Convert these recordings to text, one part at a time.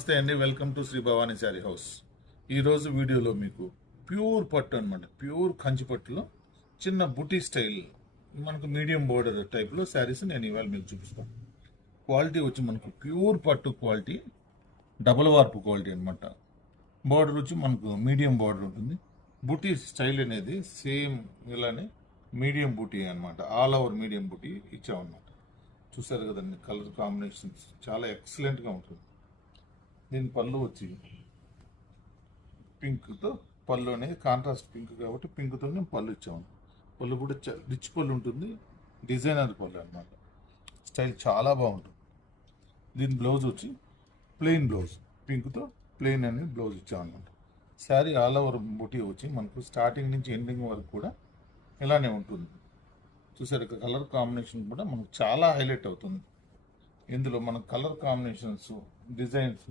నమస్తే అండి, welcome to Shri Bhavani sari house. ఈరోజు వీడియోలో మీకు ప్యూర్ పట్టు అనమాట, ప్యూర్ కంచి పట్టులో చిన్న బుటీ స్టైల్ మనకు మీడియం బోర్డర్ టైప్లో శారీస్ నేను ఇవాళ మీకు చూపిస్తాను. క్వాలిటీ వచ్చి మనకు ప్యూర్ పట్టు క్వాలిటీ, డబుల్ వార్పు క్వాలిటీ అనమాట. బోర్డర్ వచ్చి మనకు మీడియం బోర్డర్ ఉంటుంది. బుటీ స్టైల్ అనేది సేమ్ ఇలానే మీడియం బుటీ అనమాట, ఆల్ ఓవర్ మీడియం బుటీ ఇచ్చామన్నమాట. చూసారు కదండి, కలర్ కాంబినేషన్స్ చాలా ఎక్సలెంట్గా ఉంటుంది. దీని పళ్ళు వచ్చి పింక్తో, పళ్ళు అనేది కాంట్రాస్ట్ పింక్ కాబట్టి పింక్తో పళ్ళు ఇచ్చాము. పళ్ళు కూడా రిచ్ పళ్ళు ఉంటుంది, డిజైనర్ పళ్ళు అనమాట. స్టైల్ చాలా బాగుంటుంది. దీని బ్లౌజ్ వచ్చి ప్లెయిన్ బ్లౌజ్, పింక్తో ప్లెయిన్ అనేది బ్లౌజ్ ఇచ్చామన్నమాట. శారీ ఆల్ ఓవర్ బుటీ వచ్చి మనకు స్టార్టింగ్ నుంచి ఎండింగ్ వరకు కూడా ఇలానే ఉంటుంది. చూసారు, కలర్ కాంబినేషన్ కూడా మనకు చాలా హైలైట్ అవుతుంది. ఇందులో మన కలర్ కాంబినేషన్స్, డిజైన్స్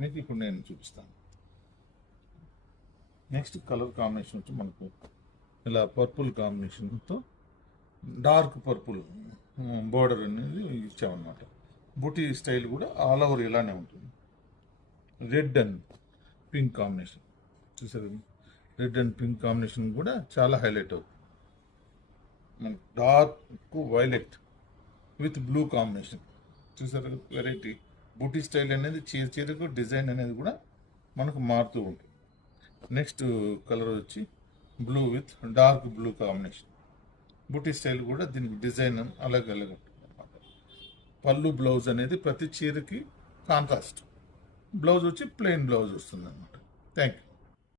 మీకు ఇప్పుడు నేను చూపిస్తాను. నెక్స్ట్ కలర్ కాంబినేషన్ వచ్చి మనకు ఇలా పర్పుల్ కాంబినేషన్తో డార్క్ పర్పుల్ బోర్డర్ అనేది ఇచ్చామన్నమాట. బూటీ స్టైల్ కూడా ఆల్ ఓవర్ ఇలానే ఉంటుంది. రెడ్ అండ్ పింక్ కాంబినేషన్ చూసారు, రెడ్ అండ్ పింక్ కాంబినేషన్ కూడా చాలా హైలైట్ అవుతుంది. మనకు dark violet with blue combination చూసారు, వెరైటీ బూటీ స్టైల్ అనేది చీరకు డిజైన్ అనేది కూడా మనకు మారుతూ ఉంటుంది. నెక్స్ట్ కలర్ వచ్చి blue with dark blue combination. Buti style కూడా దీనికి డిజైన్ అలాగే అలాగే ఉంటుంది అన్నమాట. పళ్ళు బ్లౌజ్ అనేది ప్రతి చీరకి కాంట్రాస్ట్, బ్లౌజ్ వచ్చి ప్లెయిన్ బ్లౌజ్ వస్తుంది అన్నమాట. Thank you.